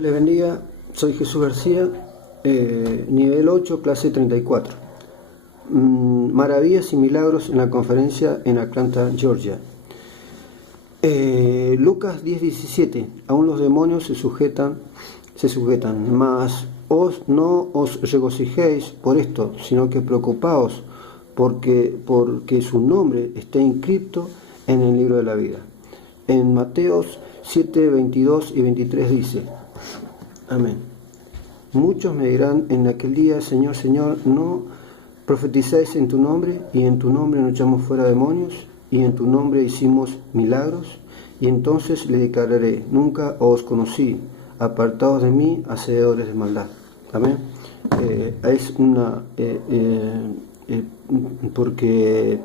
Les bendiga, soy Jesús García, nivel 8, clase 34. Maravillas y milagros en la conferencia en Atlanta, Georgia. Lucas 10:17. Aún los demonios se sujetan, mas no os regocijéis por esto, sino que preocupaos porque su nombre esté inscrito en el libro de la vida. En Mateos 7:22 y 23 dice: Amén. Muchos me dirán en aquel día: Señor, Señor, ¿no profetizáis en tu nombre, y en tu nombre no echamos fuera demonios, y en tu nombre hicimos milagros? Y entonces le declararé: nunca os conocí, apartados de mí, hacedores de maldad. Amén. Es una porque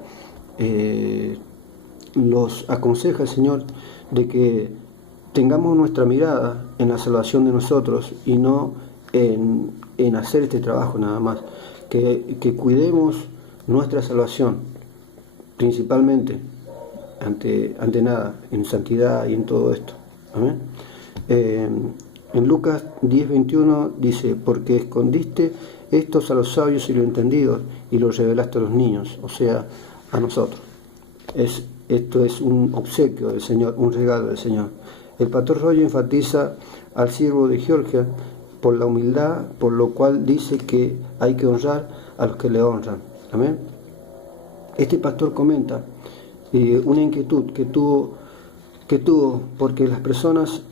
los aconseja el Señor de que tengamos nuestra mirada en la salvación de nosotros y no en hacer este trabajo nada más, que cuidemos nuestra salvación principalmente ante nada, en santidad y en todo esto. Amén. En Lucas 10:21 dice: porque escondiste estos a los sabios y los entendidos y los revelaste a los niños, o sea, a nosotros. Esto es un obsequio del Señor, un regalo del Señor. El pastor Roger enfatiza al siervo de Georgia por la humildad, por lo cual dice que hay que honrar a los que le honran. Amén. Este pastor comenta una inquietud que tuvo porque las personas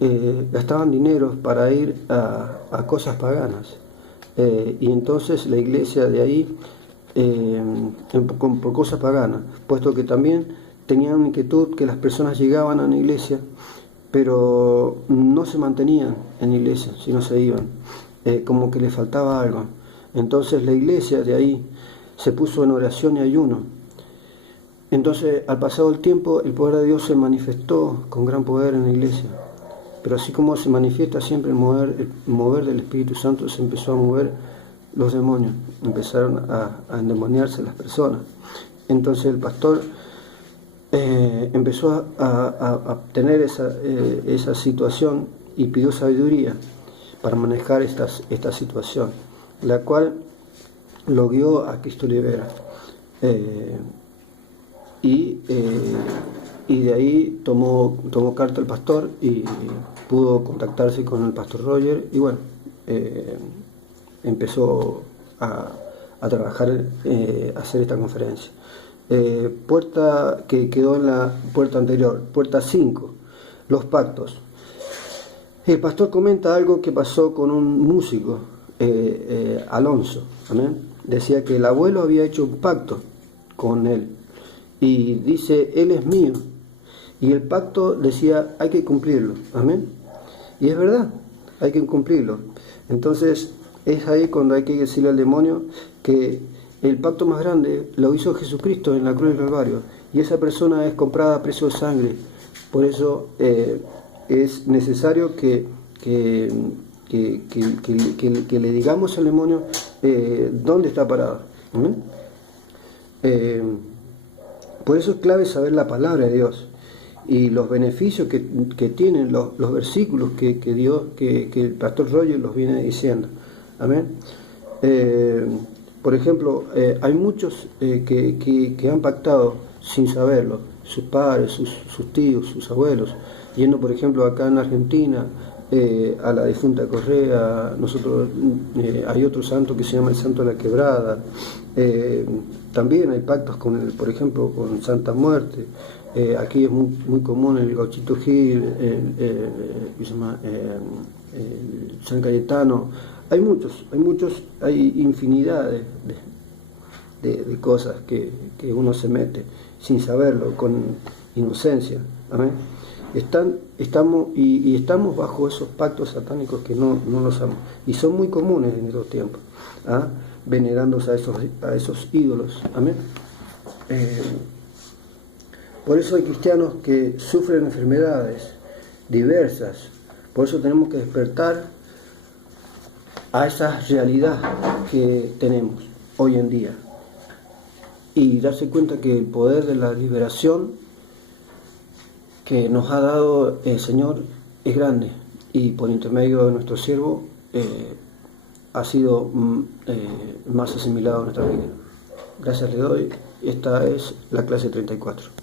gastaban dinero para ir a cosas paganas, y entonces la iglesia de ahí por cosas paganas, puesto que también tenían una inquietud que las personas llegaban a una iglesia pero no se mantenían en la iglesia, sino se iban, como que les faltaba algo. Entonces la iglesia de ahí se puso en oración y ayuno. Entonces, al pasado el tiempo, el poder de Dios se manifestó con gran poder en la iglesia. Pero así como se manifiesta siempre el mover del Espíritu Santo, se empezó a mover los demonios, empezaron a endemoniarse las personas. Entonces el pastor empezó a tener esa situación y pidió sabiduría para manejar esta situación, la cual lo guió a Cristo Libera. Y de ahí tomó carta el pastor y pudo contactarse con el pastor Roger, y bueno, empezó a trabajar, a hacer esta conferencia. Puerta que quedó en la puerta anterior, puerta 5, los pactos. El pastor comenta algo que pasó con un músico, Alonso. ¿Amén? Decía que el abuelo había hecho un pacto con él y dice: él es mío, y el pacto decía: hay que cumplirlo. Amén. Y es verdad, hay que cumplirlo. Entonces es ahí cuando hay que decirle al demonio que el pacto más grande lo hizo Jesucristo en la cruz del Calvario, y esa persona es comprada a precio de sangre. Por eso es necesario que le digamos al demonio dónde está parado. Por eso es clave saber la palabra de Dios y los beneficios que tienen los versículos que el pastor Roger los viene diciendo. Amén. Por ejemplo, hay muchos que han pactado sin saberlo, sus padres, sus tíos, sus abuelos, yendo por ejemplo acá en Argentina a la difunta Correa. Nosotros hay otro santo que se llama el Santo de la Quebrada. También hay pactos por ejemplo con Santa Muerte. Aquí es muy común el Gauchito Gil, el San Cayetano. Hay muchos, hay infinidad de cosas que uno se mete sin saberlo, con inocencia. Amén. Estamos bajo esos pactos satánicos que no lo sabemos, y son muy comunes en estos tiempos, venerándose a esos ídolos. Amén. Por eso hay cristianos que sufren enfermedades diversas. Por eso tenemos que despertar a esa realidad que tenemos hoy en día y darse cuenta que el poder de la liberación que nos ha dado el Señor es grande, y por intermedio de nuestro siervo ha sido más asimilado a nuestra vida. Gracias le doy. Esta es la clase 34.